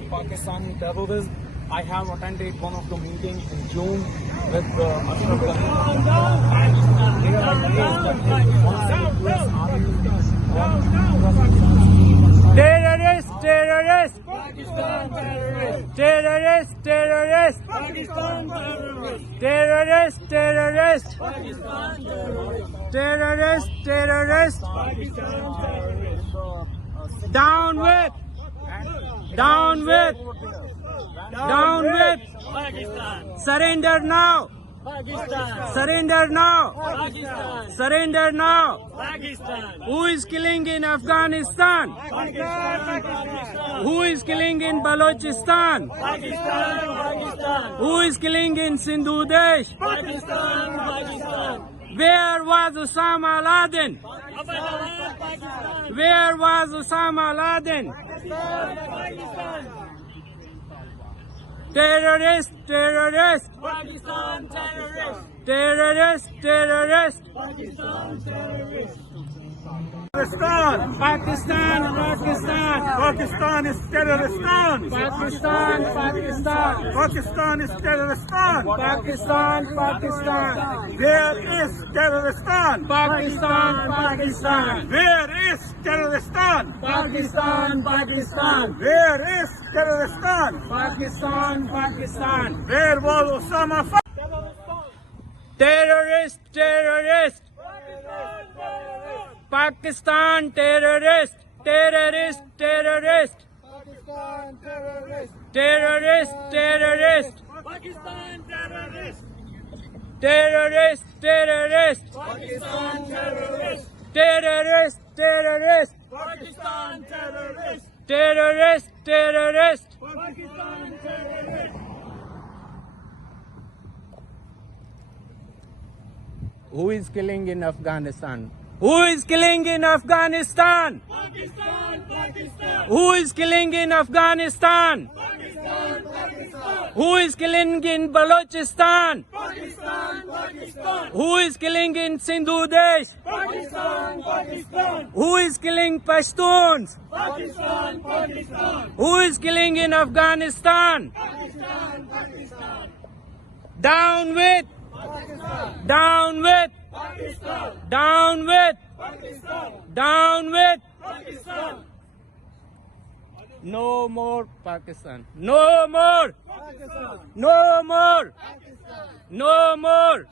by Pakistani terrorists. I have attended one of the meetings in June with Ashraf Ghani, and they have raised that US Army Terrorist, terrorist, Pakistan terrorist. terrorist, terrorist, Pakistan terrorist. terrorist, terrorist, Pakistan terrorist. terrorist, terrorist, Pakistan terrorist. down with, down with, down with, Pakistan. surrender now, Pakistan. surrender now, Pakistan. surrender now. Pakistan. Who is killing in Afghanistan? Pakistan. Who is killing in Balochistan? Pakistan. Pakistan. Who is killing in Sindhu Desh? Pakistan. Pakistan. Where was Osama Laden? Abadabad, Pakistan. Where was Osama Laden? Pakistan. Terrorist, terrorist, Pakistan terrorist. terrorist, terrorist. Pakistan terrorist. Pakistan, Pakistan, Pakistan, Pakistan is terroristan. Pakistan, Pakistan, Pakistan is terroristan. Pakistan, Pakistan, Where is terroristan? Pakistan, Pakistan, Where is terroristan? Pakistan, Pakistan, Where is terroristan? Pakistan, Pakistan. Where was Osama? Terrorist, terrorist. Pakistan terrorist, terrorist, terrorist, Pakistan terrorist. terrorist, terrorist, Pakistan terrorist. terrorist, terrorist, Pakistan terrorist. terrorist, terrorist, Pakistan terrorist. terrorist, terrorist. Pakistan terrorist. Who is killing in Afghanistan? Who is killing in Afghanistan? Pakistan. Pakistan. Who is killing in Afghanistan? Pakistan. Pakistan. Who is killing in Balochistan? Pakistan. Pakistan. Who is killing in Sindhu Desh? Pakistan. Pakistan. Who is killing Pashtuns? Pakistan. Pakistan. Who is killing in Afghanistan? Pakistan. Pakistan. Down with, Pakistan. down with, Pakistan. down with, Pakistan. down with. Pakistan. No more Pakistan. No more. Pakistan. No more. Pakistan. No more.